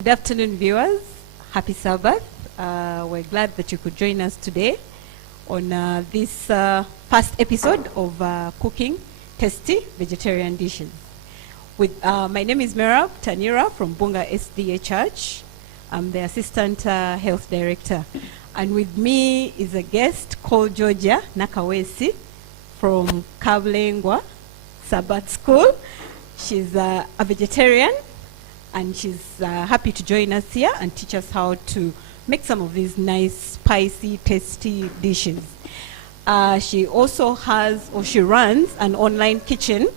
Good afternoon, viewers. Happy Sabbath. We're glad that you could join us today on this first episode of Cooking Tasty Vegetarian Dishes. My name is Merab Tanira from Bunga SDA Church. I'm the Assistant Health Director. And with me is a guest called Georgia Nakawesi from Kablengwa Sabbath School. She's a vegetarian, and she's happy to join us here and teach us how to make some of these nice, spicy, tasty dishes. She also she runs an online kitchen.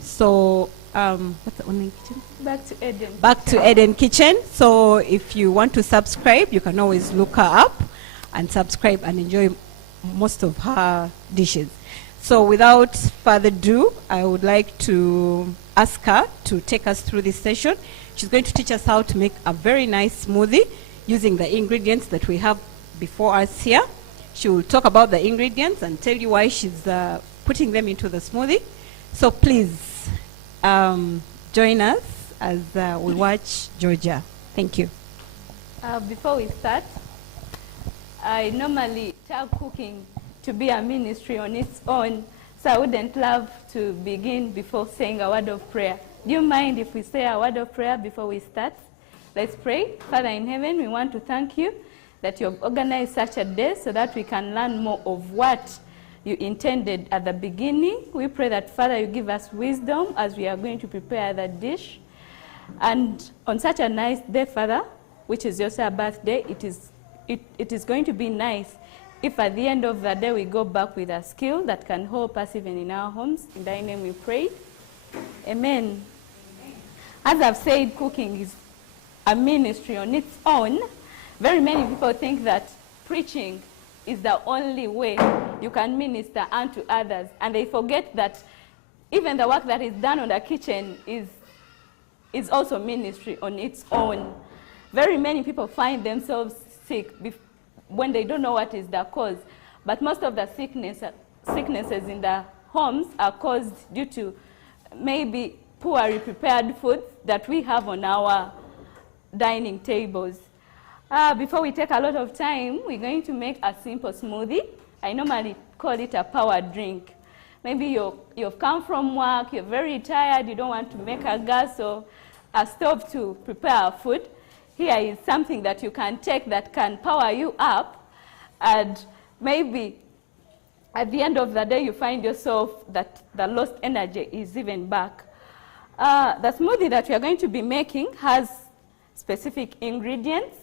So, what's the online kitchen? Back to Eden. Back to Eden Kitchen. So if you want to subscribe, you can always look her up and subscribe and enjoy most of her dishes. So without further ado, I would like to ask her to take us through this session. She's going to teach us how to make a very nice smoothie using the ingredients that we have before us here. She will talk about the ingredients and tell you why she's putting them into the smoothie. So please join us as we watch Georgia. Thank you. Before we start, I normally tell cooking to be a ministry on its own, so I wouldn't love to begin before saying a word of prayer. Do you mind if we say a word of prayer before we start? Let's pray. Father in heaven, we want to thank you that you have organized such a day so that we can learn more of what you intended at the beginning. We pray that, Father, you give us wisdom as we are going to prepare the dish. And on such a nice day, Father, which is your birthday, it is going to be nice if at the end of the day we go back with a skill that can help us even in our homes. In thy name we pray. Amen. As I've said, cooking is a ministry on its own. Very many people think that preaching is the only way you can minister unto others, and they forget that even the work that is done on the kitchen is also ministry on its own. Very many people find themselves sick when they don't know what is the cause, but most of the sicknesses in the homes are caused due to maybe poorly prepared food that we have on our dining tables. Before we take a lot of time, we're going to make a simple smoothie. I normally call it a power drink. Maybe you've come from work, you're very tired, you don't want to make a gas or a stove to prepare food. Here is something that you can take that can power you up, and maybe at the end of the day you find yourself that the lost energy is even back. The smoothie that we are going to be making has specific ingredients,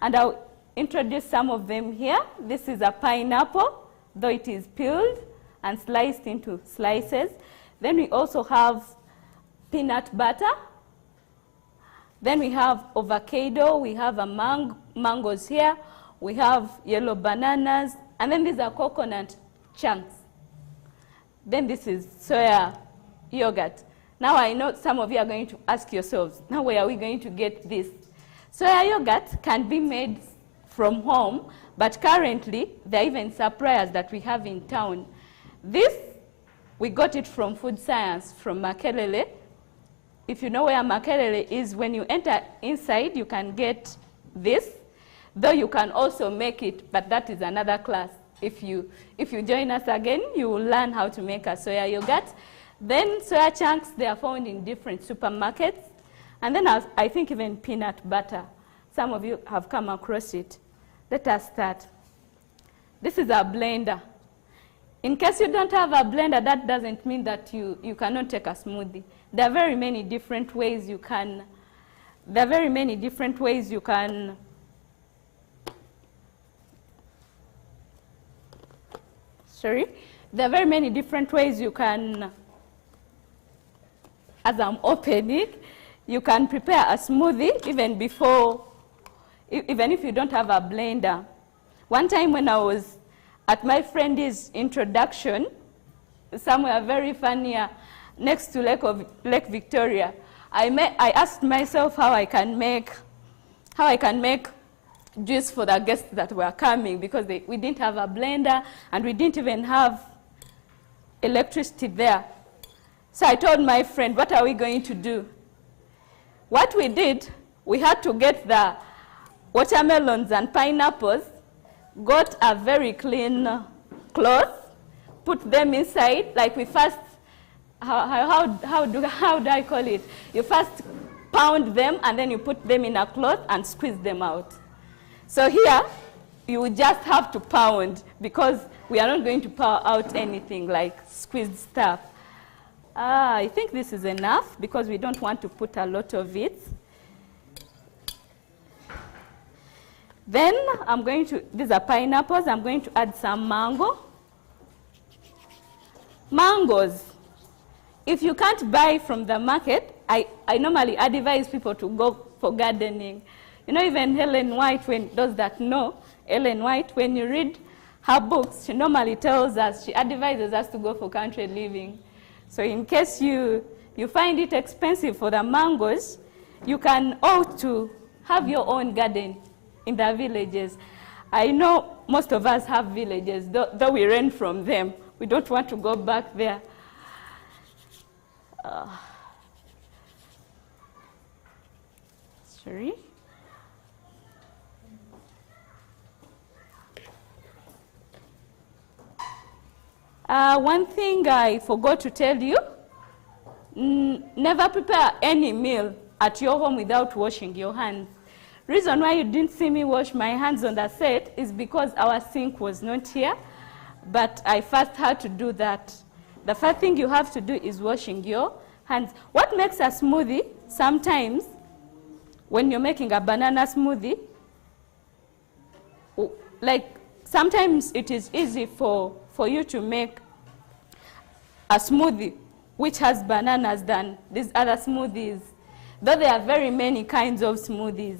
and I'll introduce some of them here. This is a pineapple, though it is peeled and sliced into slices. Then we also have peanut butter. Then we have avocado, we have mangoes here, we have yellow bananas, and then these are coconut chunks. Then this is soya yogurt. Now I know some of you are going to ask yourselves, now where are we going to get this? Soya yogurt can be made from home, but currently there are even suppliers that we have in town. This, we got it from Food Science, from Makelele. If you know where Makelele is, when you enter inside, you can get this, though you can also make it, but that is another class. If you join us again, you will learn how to make a soya yogurt. Then soya chunks, they are found in different supermarkets. And then I think even peanut butter. Some of you have come across it. Let us start. This is a blender. In case you don't have a blender, that doesn't mean that you cannot take a smoothie. There are very many different ways you can, there are very many different ways you can as I'm opening, you can prepare a smoothie even if you don't have a blender. One time when I was at my friend's introduction, somewhere very far near, next to Lake Victoria, I asked myself how I can make juice for the guests that were coming, because we didn't have a blender and we didn't even have electricity there. So I told my friend, what are we going to do? What we did, we had to get the watermelons and pineapples, got a very clean cloth, put them inside, like we first, how do I call it? You first pound them and then you put them in a cloth and squeeze them out. So here, you will just have to pound because we are not going to pour out anything like squeezed stuff. I think this is enough because we don't want to put a lot of it. Then these are pineapples, I'm going to add some mango. Mangoes, if you can't buy from the market, I normally advise people to go for gardening. You know, even Ellen White, those that know Ellen White, when you read her books, she normally tells us, she advises us to go for country living. So in case you find it expensive for the mangoes, you can opt to have your own garden in the villages. I know most of us have villages, though we rent from them. We don't want to go back there. Sorry. One thing I forgot to tell you, never prepare any meal at your home without washing your hands. Reason why you didn't see me wash my hands on the set is because our sink was not here, but I first had to do that. The first thing you have to do is washing your hands. What makes a smoothie, sometimes when you're making a banana smoothie, like sometimes it is easy for you to make a smoothie which has bananas than these other smoothies. Though there are very many kinds of smoothies.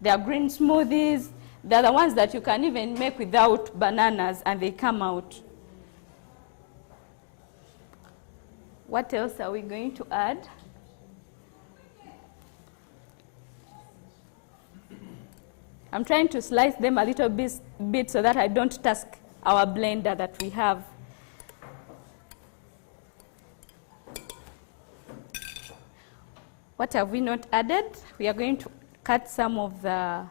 There are green smoothies. There are the ones that you can even make without bananas and they come out. What else are we going to add? I'm trying to slice them a little bit so that I don't task our blender that we have. What have we not added? We are going to cut some of our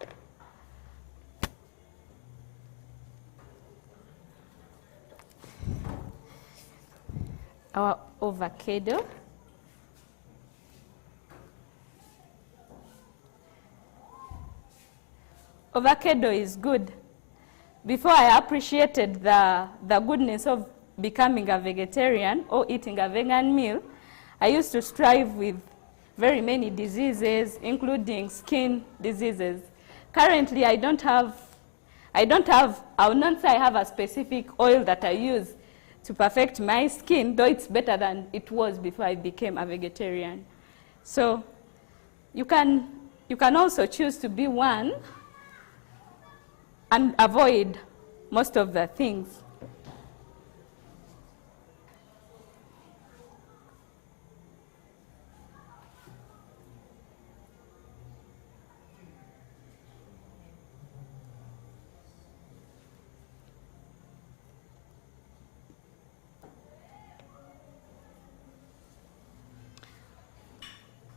avocado. Avocado is good. Before I appreciated the goodness of becoming a vegetarian or eating a vegan meal, I used to strive with very many diseases, including skin diseases. Currently, I will not say I have a specific oil that I use to perfect my skin, though it's better than it was before I became a vegetarian. So you can also choose to be one and avoid most of the things.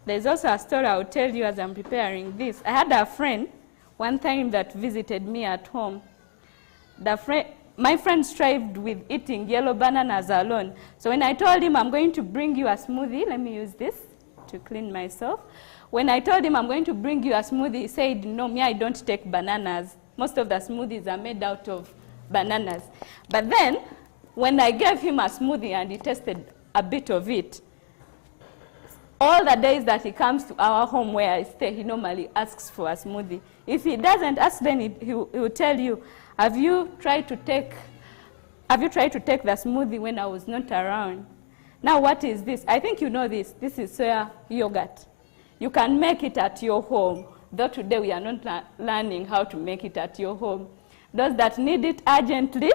There's also a story I'll tell you as I'm preparing this. I had a friend one time that visited me at home. My friend strived with eating yellow bananas alone. So when I told him I'm going to bring you a smoothie, let me use this to clean myself. When I told him I'm going to bring you a smoothie, he said, no, me, I don't take bananas. Most of the smoothies are made out of bananas. But then, when I gave him a smoothie and he tasted a bit of it, all the days that he comes to our home where I stay, he normally asks for a smoothie. If he doesn't ask, then he will tell you, have you tried to take the smoothie when I was not around? Now what is this? I think you know this. This is soya yogurt. You can make it at your home, though today we are not learning how to make it at your home. Those that need it urgently,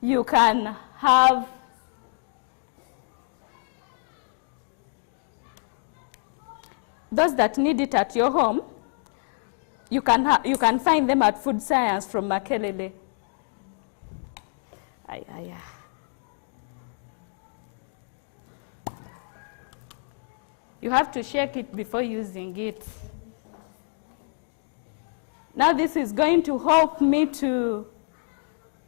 you can have those that need it at your home, you can find them at Food Science from Makelele. You have to shake it before using it. Now this is going to help me to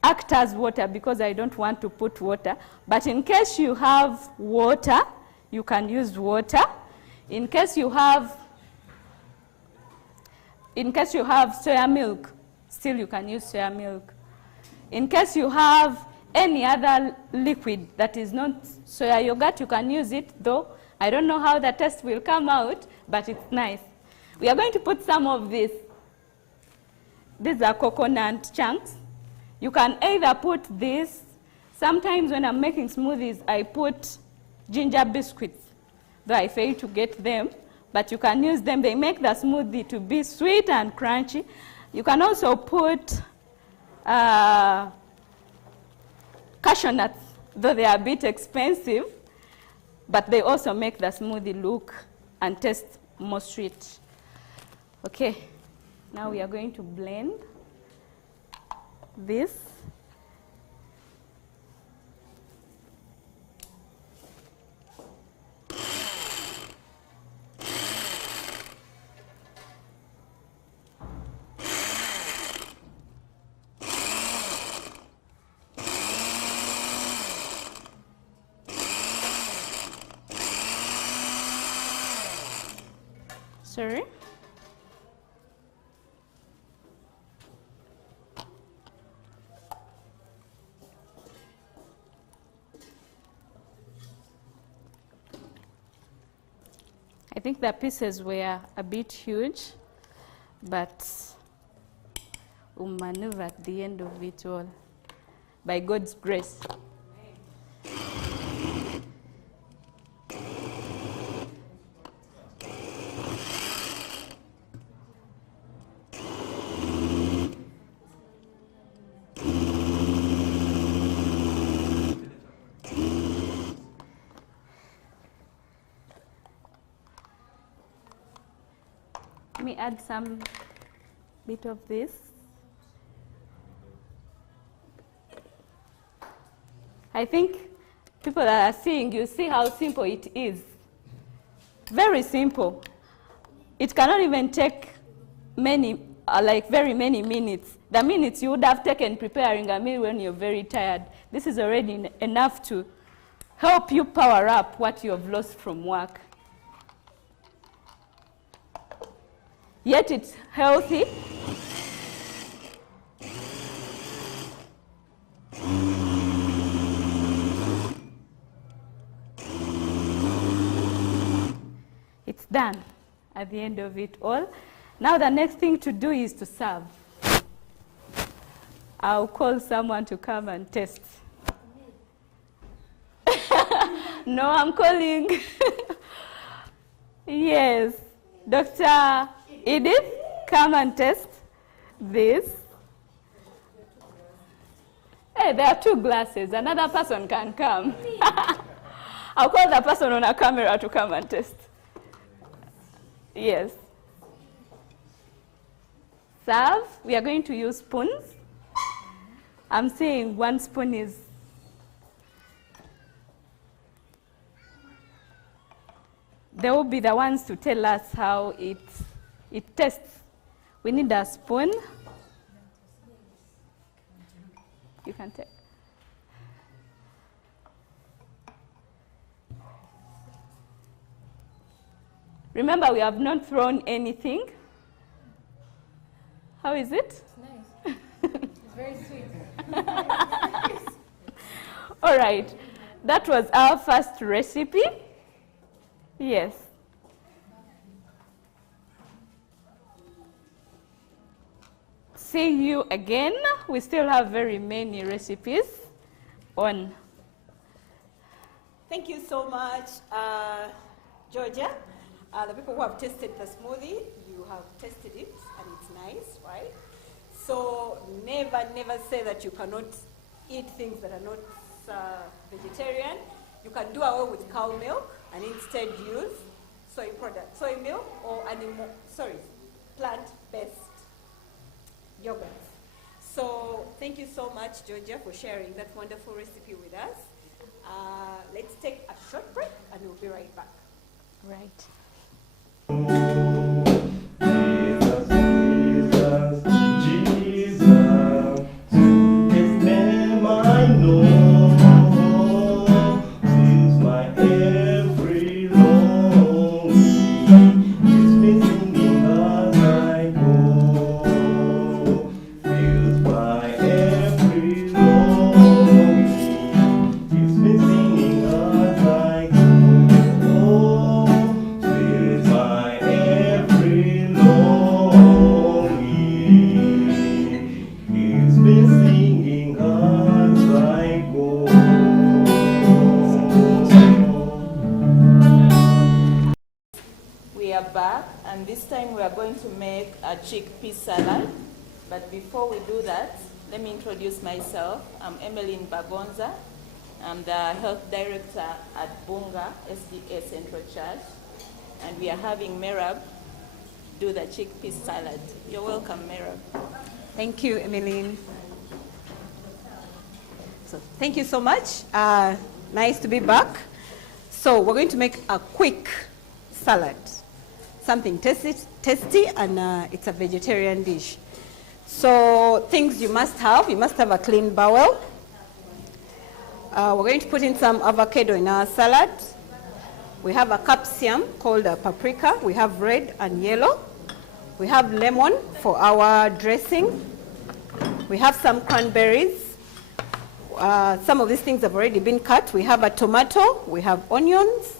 act as water because I don't want to put water. But in case you have water, you can use water. In case you have soya milk, still you can use soya milk. In case you have any other liquid that is not soya yogurt, you can use it, though I don't know how the taste will come out, but it's nice. We are going to put some of this. These are coconut chunks. You can either put this. Sometimes when I'm making smoothies, I put ginger biscuits, though I fail to get them. But you can use them. They make the smoothie to be sweet and crunchy. You can also put cashew nuts, though they are a bit expensive, but they also make the smoothie look and taste more sweet. Okay, now we are going to blend this. Sorry. I think the pieces were a bit huge, but we'll maneuver at the end of it all by God's grace. Let me add some bit of this. I think people that are seeing, you see how simple it is. Very simple. It cannot even take many, very many minutes. The minutes you would have taken preparing a meal when you're very tired. This is already enough to help you power up what you have lost from work. Yet it's healthy. It's done at the end of it all. Now the next thing to do is to serve. I'll call someone to come and test. No, I'm calling. Yes, Dr. Edith, come and test this. Hey, there are 2 glasses. Another person can come. I'll call the person on a camera to come and test. Yes. Serve. We are going to use spoons. I'm saying 1 spoon is. They will be the ones to tell us how it tastes. We need a spoon. You can take. Remember, we have not thrown anything. How is it? It's nice. It's very sweet. All right. That was our first recipe. Yes. See you again. We still have very many recipes on. Thank you so much, Georgia. The people who have tasted the smoothie, you have tasted it and it's nice, right? So never say that you cannot eat things that are not vegetarian. You can do away with cow milk and instead use soy milk or plant-based yogurt. So thank you so much, Georgia, for sharing that wonderful recipe with us. Let's take a short break and we'll be right back. Right. Jesus, Jesus. a chickpea salad. But before we do that, let me introduce myself. I'm Emmeline Bagonza. I'm the health director at Bunga SDA Central Church. And we are having Merab do the chickpea salad. You're welcome, Merab. Thank you, Emmeline. So thank you so much. Nice to be back. So we're going to make a quick salad. Something tasty, and it's a vegetarian dish. So things you must have a clean bowl. We're going to put in some avocado in our salad. We have a capsicum called a paprika. We have red and yellow. We have lemon for our dressing. We have some cranberries. Some of these things have already been cut. We have a tomato. We have onions.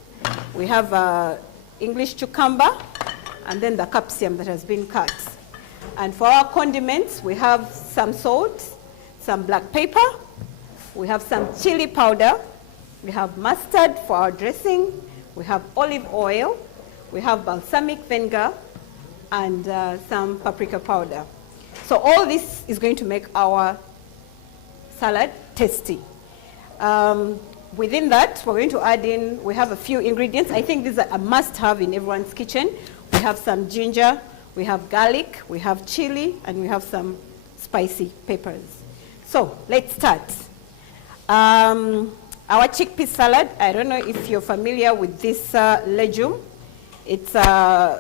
We have English cucumber, and then the capsicum that has been cut. And for our condiments, we have some salt, some black pepper. We have some chili powder. We have mustard for our dressing. We have olive oil. We have balsamic vinegar, and some paprika powder. So all this is going to make our salad tasty. Within that, we're going to add in, we have a few ingredients. I think these are a must-have in everyone's kitchen. We have some ginger, we have garlic, we have chili, and we have some spicy peppers. So let's start. Our chickpea salad, I don't know if you're familiar with this legume. It's not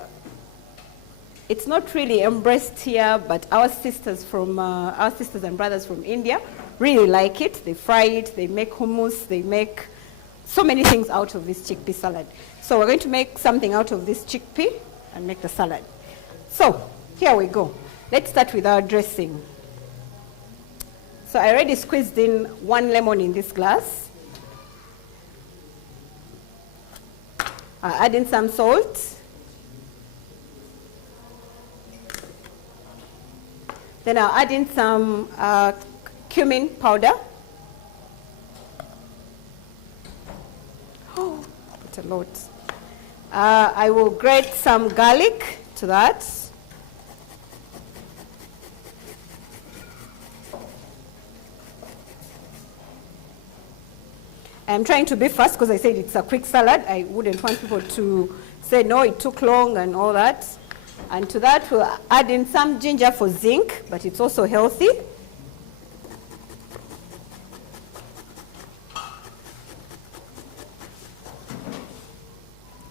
really embraced here, but our sisters and brothers from India really like it. They fry it, they make hummus, they make so many things out of this chickpea salad. So we're going to make something out of this chickpea and make the salad. So here we go. Let's start with our dressing. So I already squeezed in 1 lemon in this glass. I'll add in some salt. Then I'll add in some cumin powder. Oh, it's a lot. I will grate some garlic to that. I'm trying to be fast because I said it's a quick salad. I wouldn't want people to say, no, it took long and all that. And to that, we'll add in some ginger for zinc, but it's also healthy.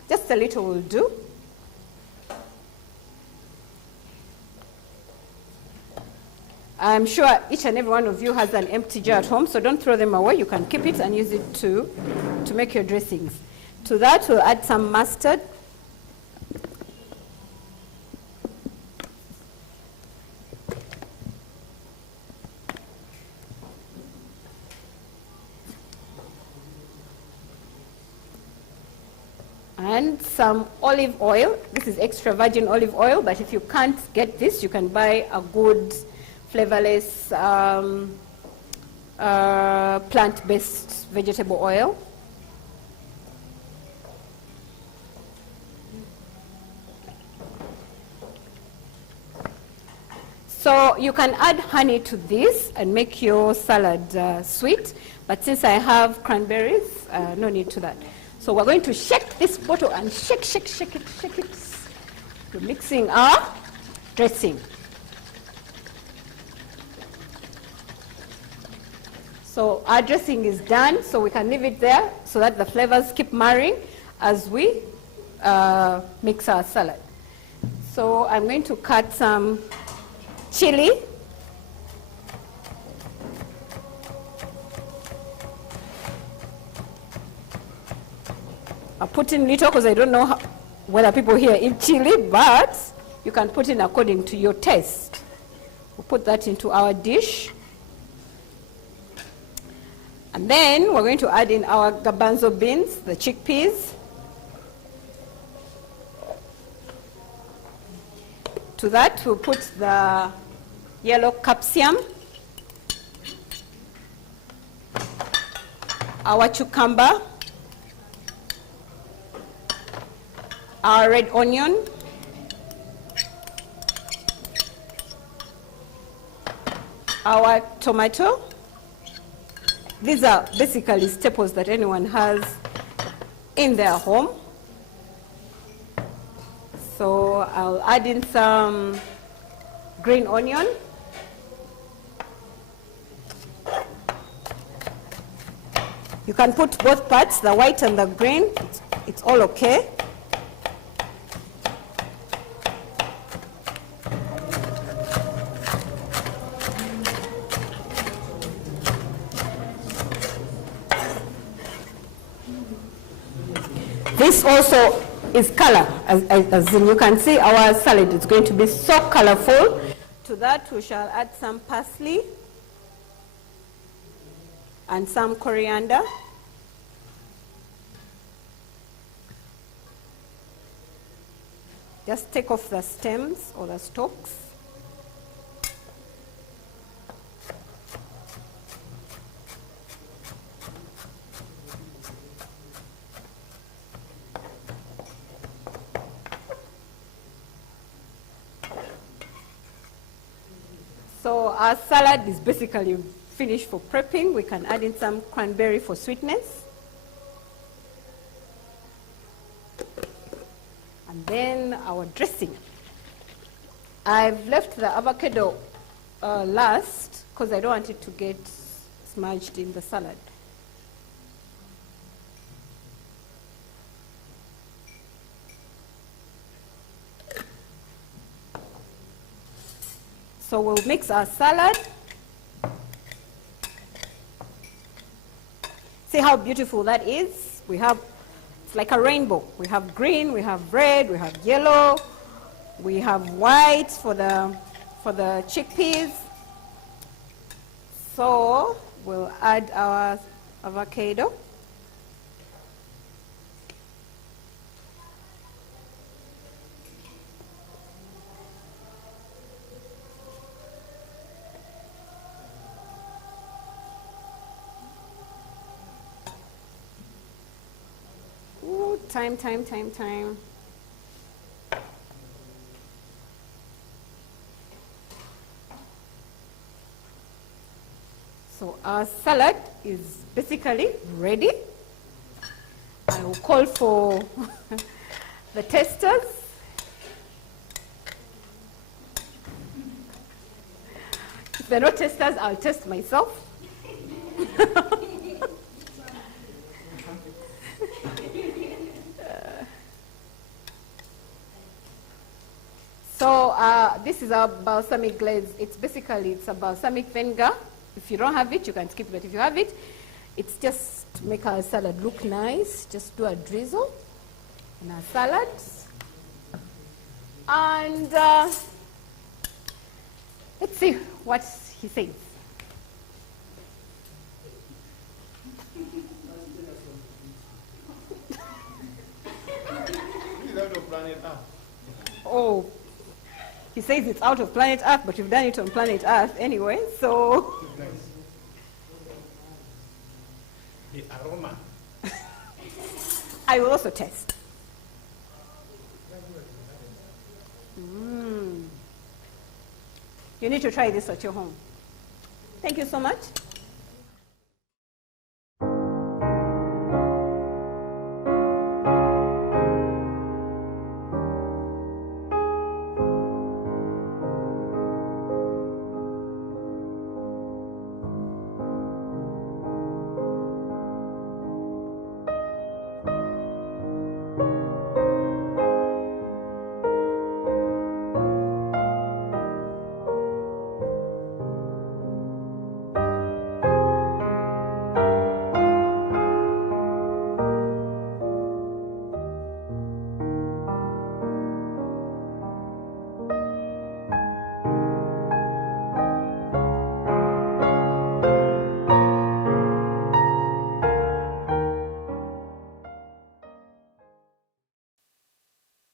Just a little will do. I'm sure each and every one of you has an empty jar at home, so don't throw them away. You can keep it and use it to make your dressings. To that, we'll add some mustard. And some olive oil. This is extra virgin olive oil, but if you can't get this, you can buy a good flavorless plant-based vegetable oil. So you can add honey to this and make your salad sweet, but since I have cranberries, no need to that. So we're going to shake this bottle and shake it. We're mixing our dressing. So our dressing is done, so we can leave it there so that the flavors keep marrying as we mix our salad. So I'm going to cut some chili. I put in little because I don't know whether people here eat chili, but you can put in according to your taste. We'll put that into our dish. And then we're going to add in our garbanzo beans, the chickpeas. To that, we'll put the yellow capsicum, our cucumber, our red onion, our tomato. These are basically staples that anyone has in their home. So I'll add in some green onion. You can put both parts, the white and the green. It's all okay. This also is color. As you can see, our salad is going to be so colorful. To that, we shall add some parsley and some coriander. Just take off the stems or the stalks. So our salad is basically finished for prepping. We can add in some cranberry for sweetness. And then our dressing. I've left the avocado last because I don't want it to get smudged in the salad. So we'll mix our salad. See how beautiful that is? It's like a rainbow. We have green, we have red, we have yellow, we have white for the chickpeas. So we'll add our avocado. Time. So our salad is basically ready. I will call for the testers. If they're not testers, I'll test myself. So this is our balsamic glaze. It's a balsamic vinegar. If you don't have it, you can skip it. But if you have it, it's just to make our salad look nice. Just do a drizzle in our salad. And let's see what he says. Oh. He says it's out of planet Earth, but you've done it on planet Earth anyway, so. The aroma. I will also test. You need to try this at your home. Thank you so much.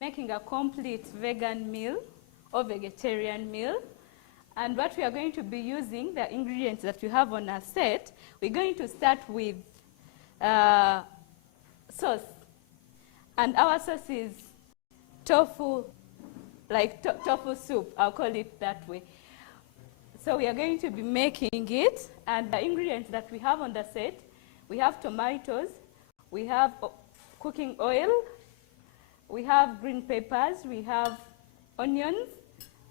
Making a complete vegan meal or vegetarian meal. And what we are going to be using, the ingredients that we have on our set, we're going to start with sauce. And our sauce is tofu, like tofu soup, I'll call it that way. So we are going to be making it, and the ingredients that we have on the set, we have tomatoes, we have cooking oil, we have green peppers, we have onions,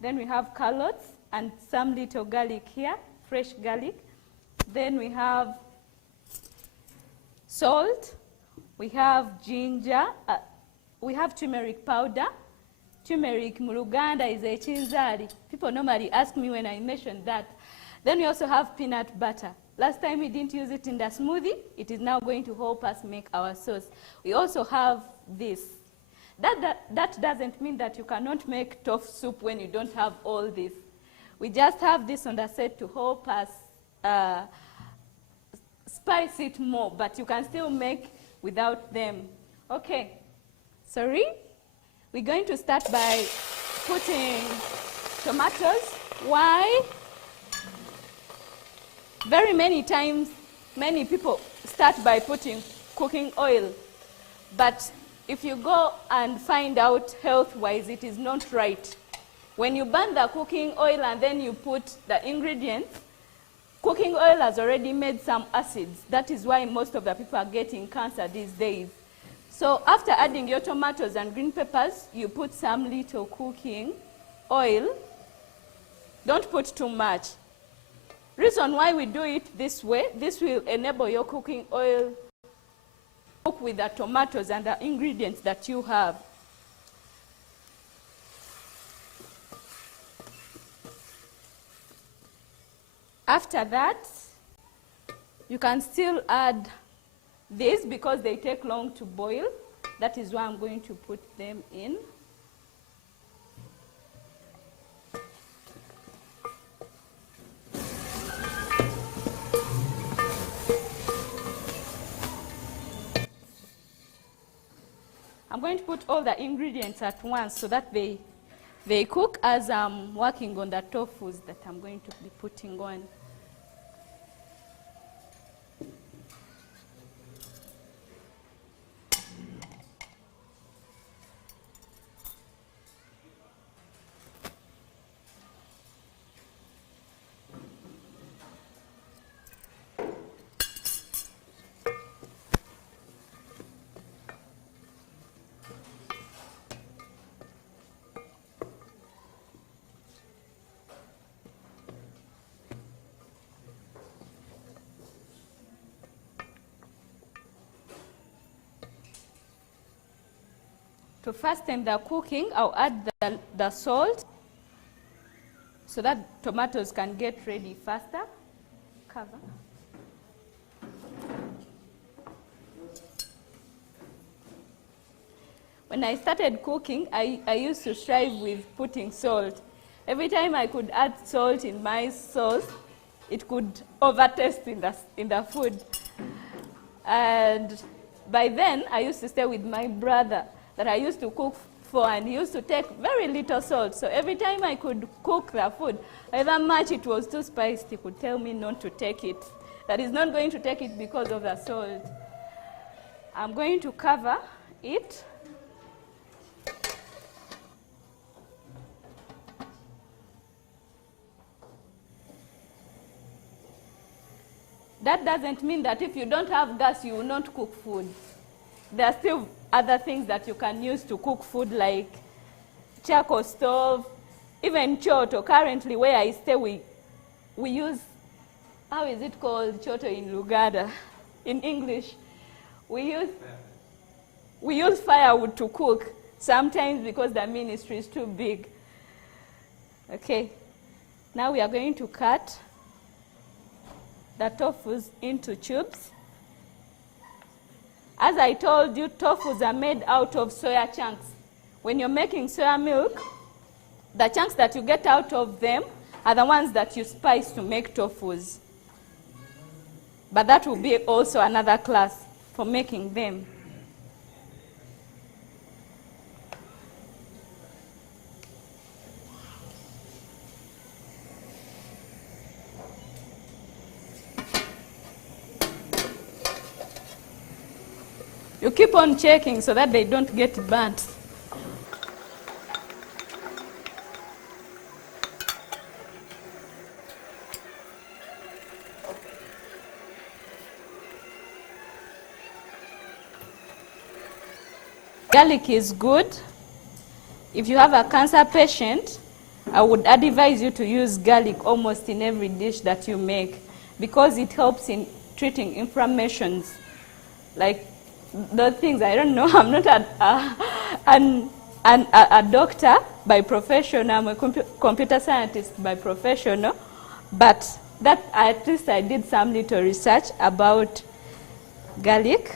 then we have carrots and some little garlic here, fresh garlic. Then we have salt, we have ginger, we have turmeric powder. Turmeric mu Luganda is a chinzari. People normally ask me when I mention that. Then we also have peanut butter. Last time we didn't use it in the smoothie. It is now going to help us make our sauce. We also have this. That doesn't mean that you cannot make tofu soup when you don't have all this. We just have this on the set to help us spice it more, but you can still make without them. Okay, sorry. We're going to start by putting tomatoes. Why? Very many times, many people start by putting cooking oil. But if you go and find out health-wise, it is not right. When you burn the cooking oil and then you put the ingredients, cooking oil has already made some acids. That is why most of the people are getting cancer these days. So after adding your tomatoes and green peppers, you put some little cooking oil. Don't put too much. Reason why we do it this way, this will enable your cooking oil to cook with the tomatoes and the ingredients that you have. After that, you can still add this because they take long to boil. That is why I'm going to put them in. I'm going to put all the ingredients at once so that they cook as I'm working on the tofus that I'm going to be putting on. To fasten the cooking, I'll add the salt so that tomatoes can get ready faster. Cover. When I started cooking, I used to strive with putting salt. Every time I could add salt in my sauce, it could overtaste in the food. And by then, I used to stay with my brother that I used to cook for, and he used to take very little salt. So every time I could cook the food, however much it was too spicy, he could tell me not to take it. That he's not going to take it because of the salt. I'm going to cover it. That doesn't mean that if you don't have gas, you will not cook food. There are still other things that you can use to cook food, like charcoal stove, even choto. Currently, where I stay, we use, how is it called, choto in Luganda? In English, we use firewood to cook, sometimes because the ministry is too big. Okay, now we are going to cut the tofus into tubes. As I told you, tofus are made out of soya chunks. When you're making soya milk, the chunks that you get out of them are the ones that you spice to make tofus. But that will be also another class for making them. You keep on checking so that they don't get burnt. Garlic is good. If you have a cancer patient, I would advise you to use garlic almost in every dish that you make because it helps in treating inflammations. Like the things, I don't know, I'm not a doctor by profession, I'm a computer scientist by profession, but that at least I did some little research about garlic.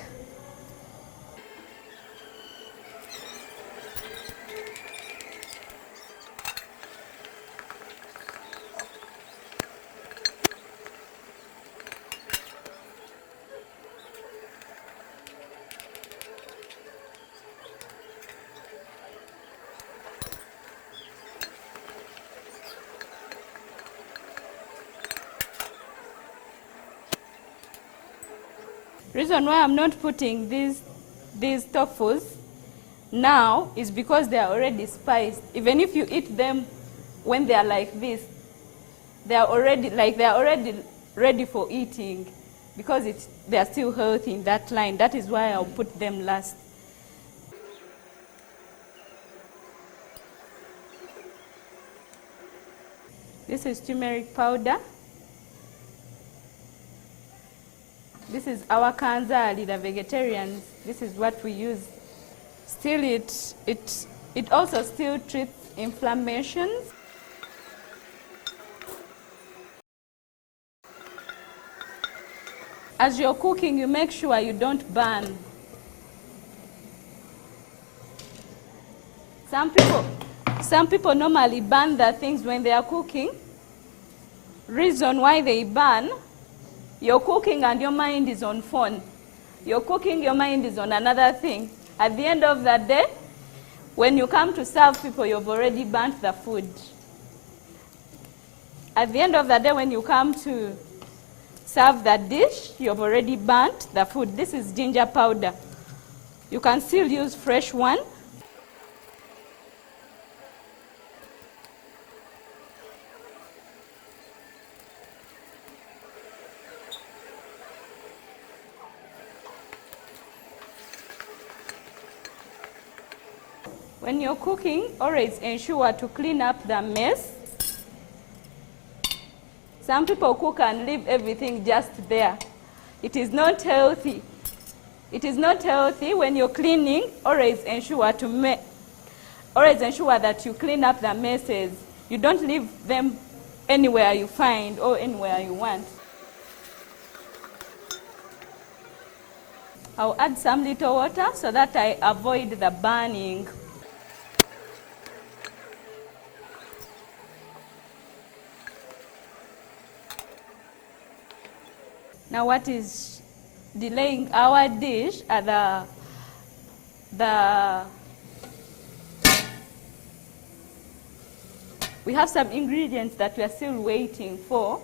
Reason why I'm not putting these tofus now is because they are already spiced. Even if you eat them when they are like this, they are already ready for eating because they are still healthy in that line. That is why I'll put them last. This is turmeric powder. This is our kanzali, the vegetarians. This is what we use. Still, it also still treats inflammations. As you're cooking, you make sure you don't burn. Some people normally burn their things when they are cooking. Reason why they burn: you're cooking and your mind is on phone. You're cooking, your mind is on another thing. At the end of the day, when you come to serve people, you've already burnt the food. At the end of the day, when you come to serve that dish, you've already burnt the food. This is ginger powder. You can still use fresh one. When you're cooking, always ensure to clean up the mess. Some people cook and leave everything just there. It is not healthy. It is not healthy. When you're cleaning, always ensure that you clean up the messes. You don't leave them anywhere you find or anywhere you want. I'll add some little water so that I avoid the burning. Now what is delaying our dish are we have some ingredients that we are still waiting for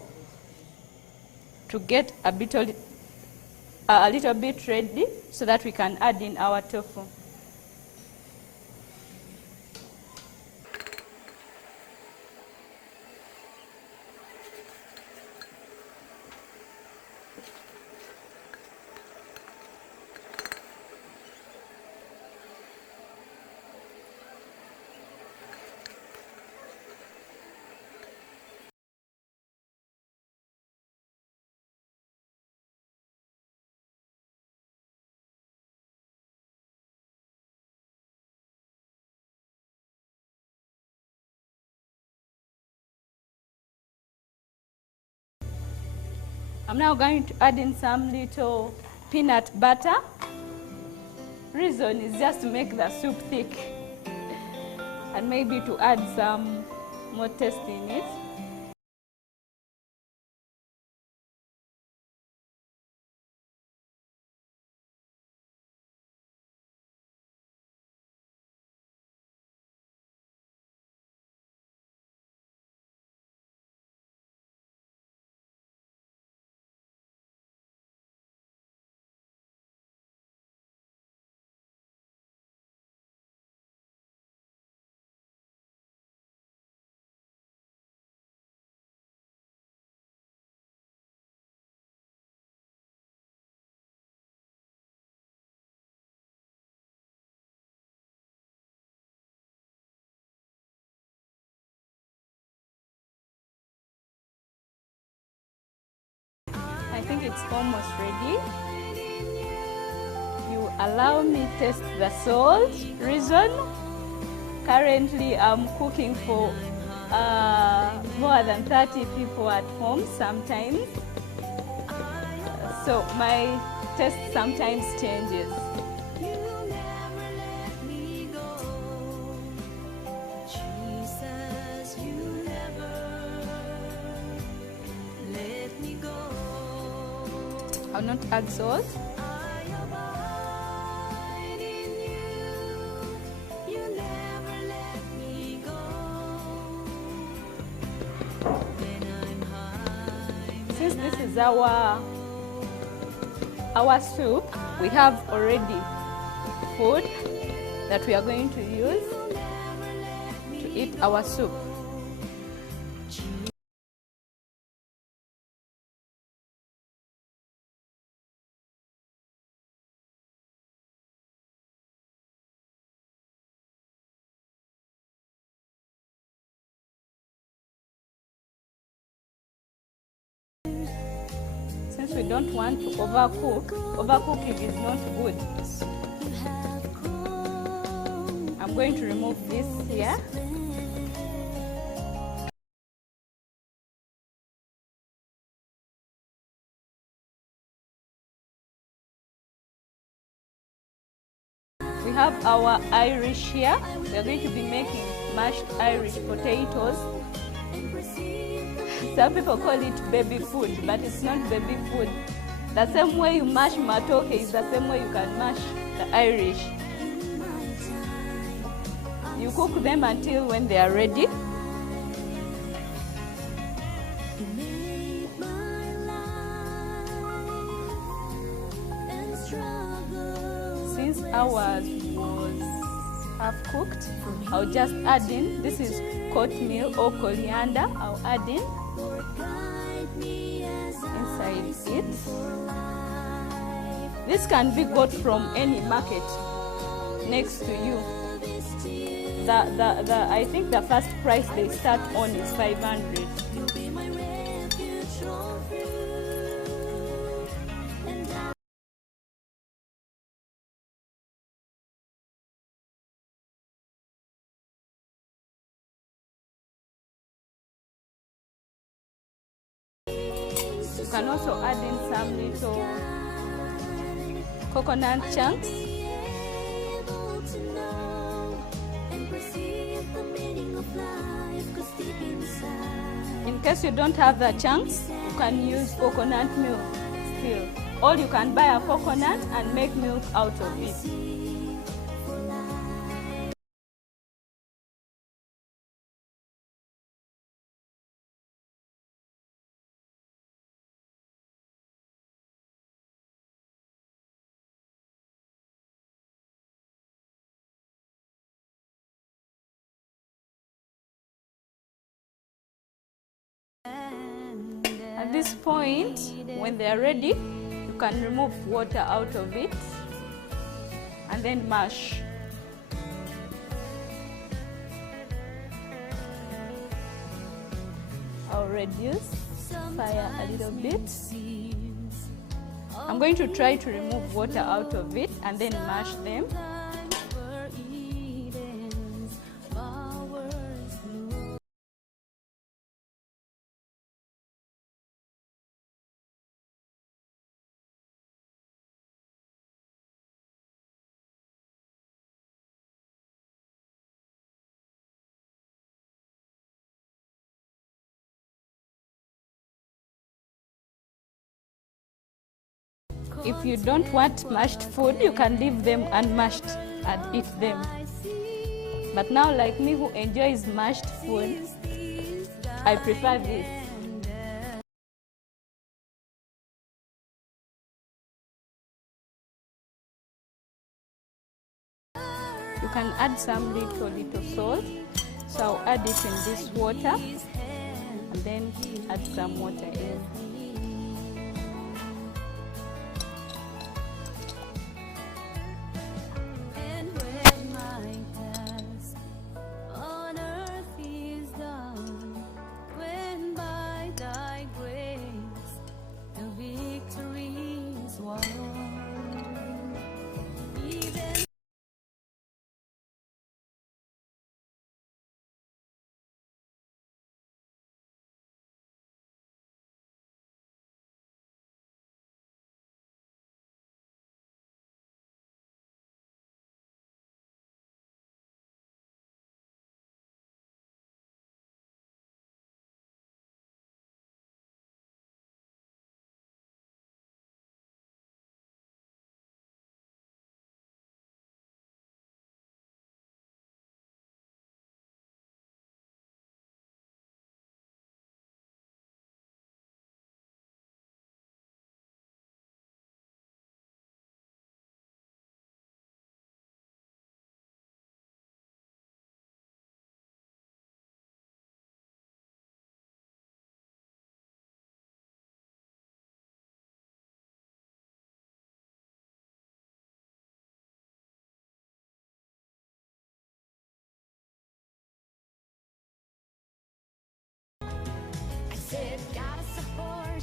to get a little bit ready so that we can add in our tofu. I'm now going to add in some little peanut butter. Reason is just to make the soup thick and maybe to add some more taste in it. think it's almost ready. You allow me test the salt reason. Currently, I'm cooking for more than 30 people at home sometimes. So my taste sometimes changes. I'll not add salt. Since this is our soup, we have already food that we are going to use to eat our soup. Since we don't want to overcook, overcooking is not good. I'm going to remove this here. We have our Irish here. We are going to be making mashed Irish potatoes. Some people call it baby food, but it's not baby food. The same way you mash matoke is the same way you can mash the Irish. You cook them until when they are ready. Since ours was half cooked, I'll just add in, this is oatmeal or coriander, I'll add in inside it. This can be got from any market next to you. I think the first price they start on is 500. You can also add in some little coconut chunks. In case you don't have the chunks, you can use coconut milk still. Or you can buy a coconut and make milk out of it. At this point, when they are ready, you can remove water out of it and then mash. I'll reduce fire a little bit. I'm going to try to remove water out of it and then mash them. If you don't want mashed food, you can leave them unmashed and eat them. But now, like me who enjoys mashed food, I prefer this. You can add some little salt. So I'll add it in this water and then add some water in.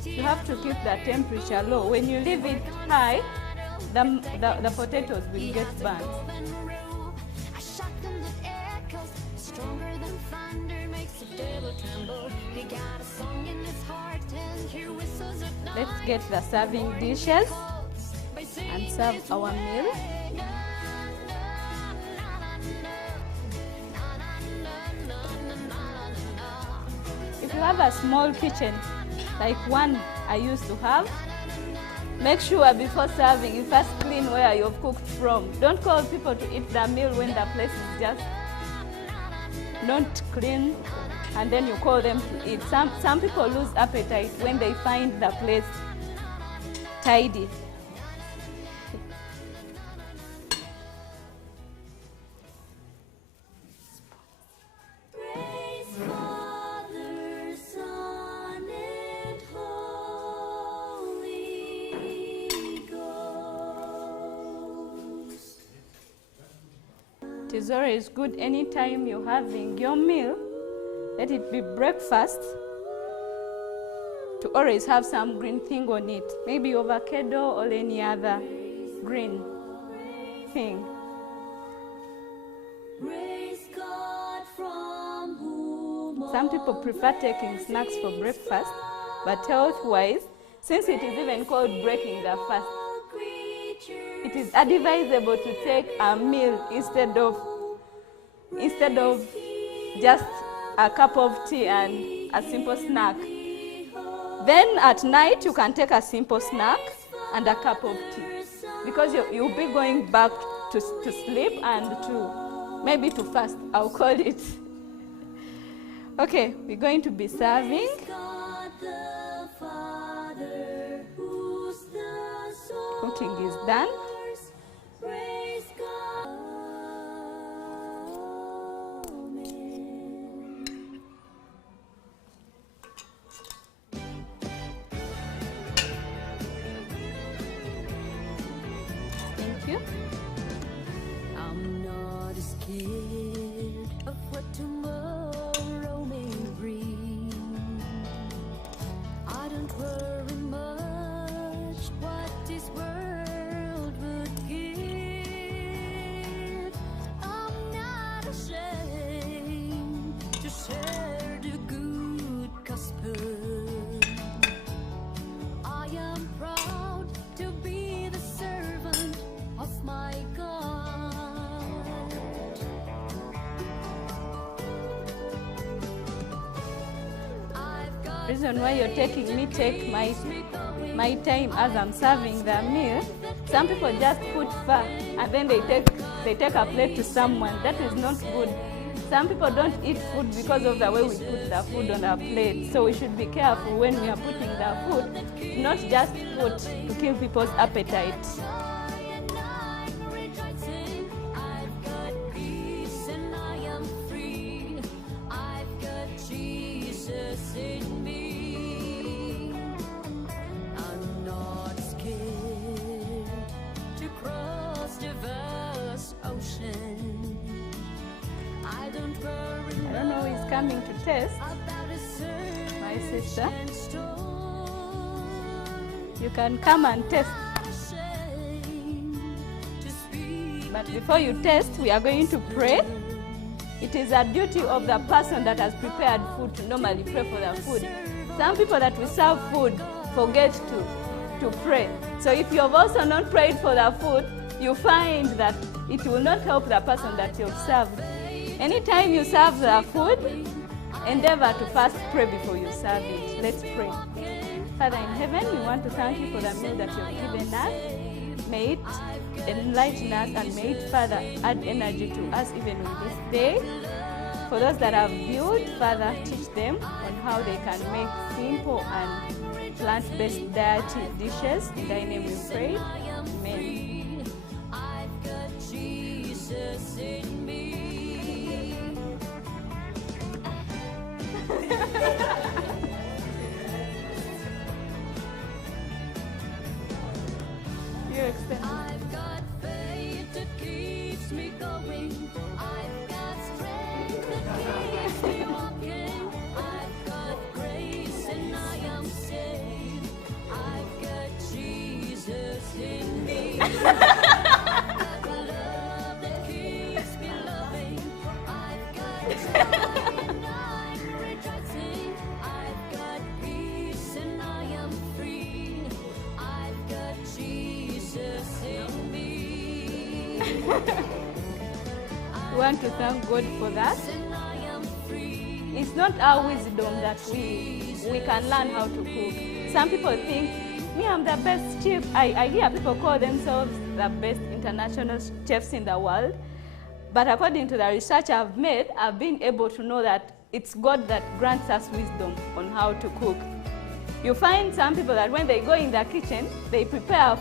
You have to keep the temperature low. When you leave it high, the potatoes will get burnt. Let's get the serving dishes and serve our meal. If you have a small kitchen, like one I used to have, make sure before serving you first clean where you've cooked from. Don't call people to eat the meal when the place is just not clean, and then you call them to eat. Some people lose appetite when they find the place tidy. It is always good anytime you're having your meal, let it be breakfast, to always have some green thing on it. Maybe avocado or any other green thing. Some people prefer taking snacks for breakfast, but health-wise, since it is even called breaking the fast, it is advisable to take a meal instead of just a cup of tea and a simple snack. Then at night you can take a simple snack and a cup of tea, because you'll be going back to sleep and to maybe to fast, I'll call it. Okay, we're going to be serving. Cooking is done. Thank you. I'm not scared of what tomorrow may bring. I don't worry much what this world would give. I'm not ashamed to share the good gospel. I am proud to be the servant of my God. Reason why you're taking me take my time as I'm serving the meal. Some people just put far and then they take a plate to someone. That is not good. Some people don't eat food because of the way we put the food on our plate. So we should be careful when we are putting the food, not just put to kill people's appetite. I don't know who is coming to test. My sister. You can come and test. But before you test, we are going to pray. It is a duty of the person that has prepared food to normally pray for the food. Some people that we serve food forget to pray. So if you have also not prayed for the food, you find that it will not help the person that you've served. Anytime you serve the food, endeavor to first pray before you serve it. Let's pray. Father in heaven, we want to thank you for the meal that you have given us. May it enlighten us and may it, Father, add energy to us even on this day. For those that have viewed, Father, teach them on how they can make simple and plant-based dietary dishes. In thy name we pray. Amen. I've got Jesus in me. You extend. I've got faith that keeps me going. I've got strength that keeps me walking. I've got grace and I am saved. We want to thank God for that. It's not our wisdom that we can learn how to cook. Some people think, me, I'm the best chef. I hear people call themselves the best international chefs in the world. But according to the research I've made, I've been able to know that it's God that grants us wisdom on how to cook. You find some people that when they go in the kitchen, they prepare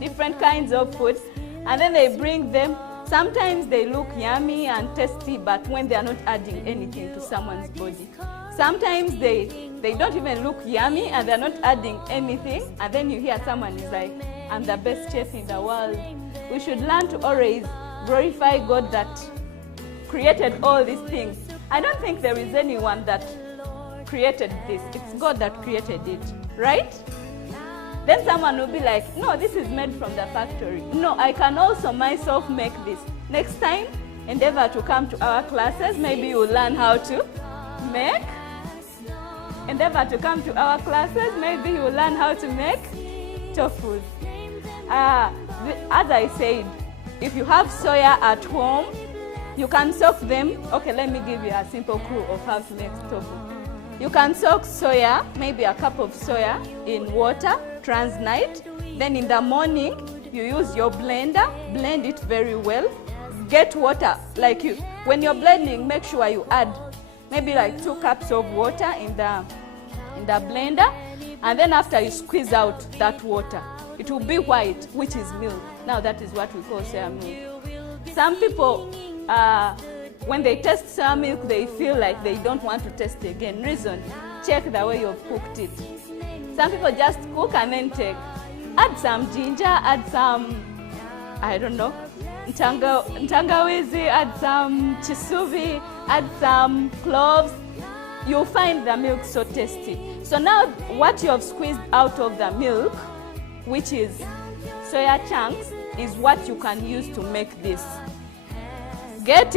different kinds of food, and then they bring them. Sometimes they look yummy and tasty, but when they are not adding anything to someone's body. Sometimes they don't even look yummy and they're not adding anything, and then you hear someone is like, I'm the best chef in the world. We should learn to always glorify God that created all these things. I don't think there is anyone that created this. It's God that created it, right? Then someone will be like, no, this is made from the factory. No, I can also myself make this. Next time, endeavor to come to our classes. Maybe you'll learn how to make. Endeavor to come to our classes. Maybe you'll learn how to make tofu. As I said, if you have soya at home, you can soak them. Okay, let me give you a simple clue of how to make tofu. You can soak soya, maybe a cup of soya, in water, transnight. Then in the morning, you use your blender, blend it very well. Get water, when you're blending, make sure you add maybe like 2 cups of water in the blender. And then after you squeeze out that water, it will be white, which is milk. Now that is what we call soya milk. Some people, when they taste soya milk, they feel like they don't want to taste it again. Reason, check the way you've cooked it. Some people just cook and then add some ginger, add some, I don't know, tangawizi, add some chisuvi, add some cloves. You'll find the milk so tasty. So now what you have squeezed out of the milk, which is soya chunks, is what you can use to make this. Get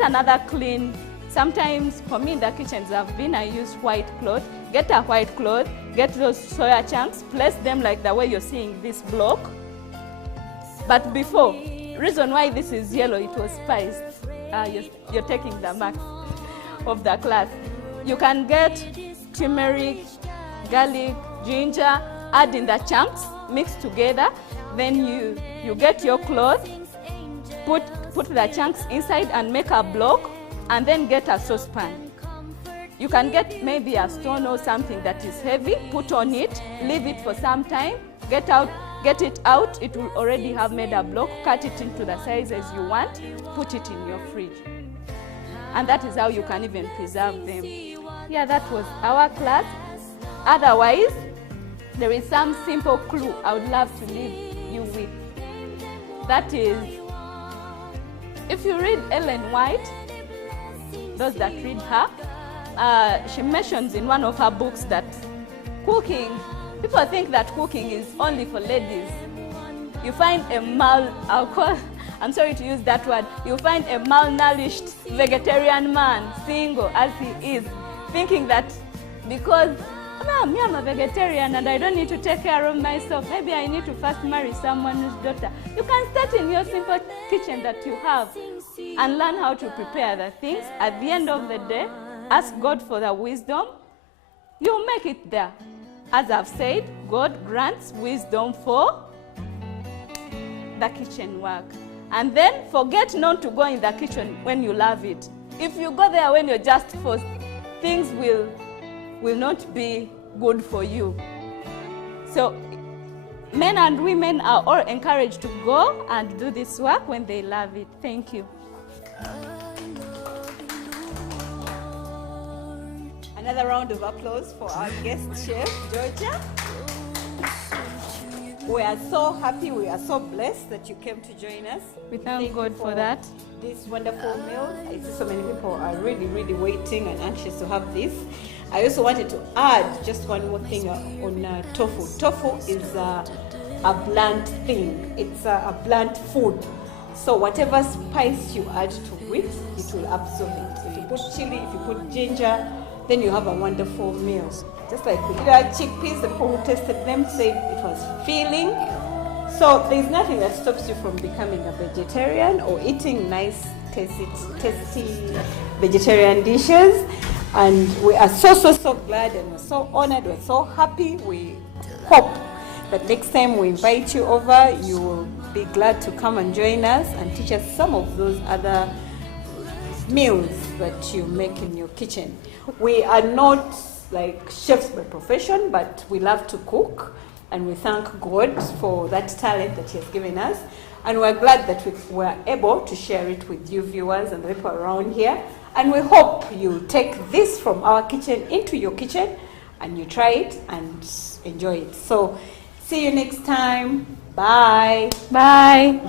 another clean. Sometimes for me in the kitchens I use white cloth. Get a white cloth, get those soya chunks, place them like the way you're seeing this block. But before, reason why this is yellow, it was spiced. You're taking the marks of the class. You can get turmeric, garlic, ginger, add in the chunks, mix together. Then you get your cloth, put the chunks inside and make a block, and then get a saucepan. You can get maybe a stone or something that is heavy, put on it, leave it for some time, get it out, it will already have made a block, cut it into the sizes you want, put it in your fridge. And that is how you can even preserve them. Yeah, that was our class. Otherwise, there is some simple clue I would love to leave you with. That is, if you read Ellen White, those that read her, she mentions in one of her books that cooking, people think that cooking is only for ladies. You find I'm sorry to use that word, you find a malnourished vegetarian man, single as he is, thinking that because I'm a vegetarian and I don't need to take care of myself, maybe I need to first marry someone's daughter. You can start in your simple kitchen that you have and learn how to prepare the things. At the end of the day, ask God for the wisdom. You'll make it there. As I've said, God grants wisdom for the kitchen work. And then forget not to go in the kitchen when you love it. If you go there when you're just forced, things will not be good for you. So men and women are all encouraged to go and do this work when they love it. Thank you. Another round of applause for our guest chef, Georgia. We are so happy, we are so blessed that you came to join us. We thank God for that. This wonderful meal. I see so many people are really, really waiting and anxious to have this. I also wanted to add just one more thing on tofu. Tofu is a bland thing. It's a bland food. So whatever spice you add to it, it will absorb it. If you put chili, if you put ginger, then you have a wonderful meal. Just like we did our chickpeas, the people who tasted them said it was filling, So there's nothing that stops you from becoming a vegetarian or eating nice, tasty vegetarian dishes. And we are so glad, and we're so honored, we're so happy. We hope that next time we invite you over, you will be glad to come and join us and teach us some of those other meals that you make in your kitchen. We are not like chefs by profession, but we love to cook, and we thank God for that talent that He has given us. And we're glad that we were able to share it with you viewers and the people around here. And we hope you take this from our kitchen into your kitchen and you try it and enjoy it. So see you next time. Bye. Bye.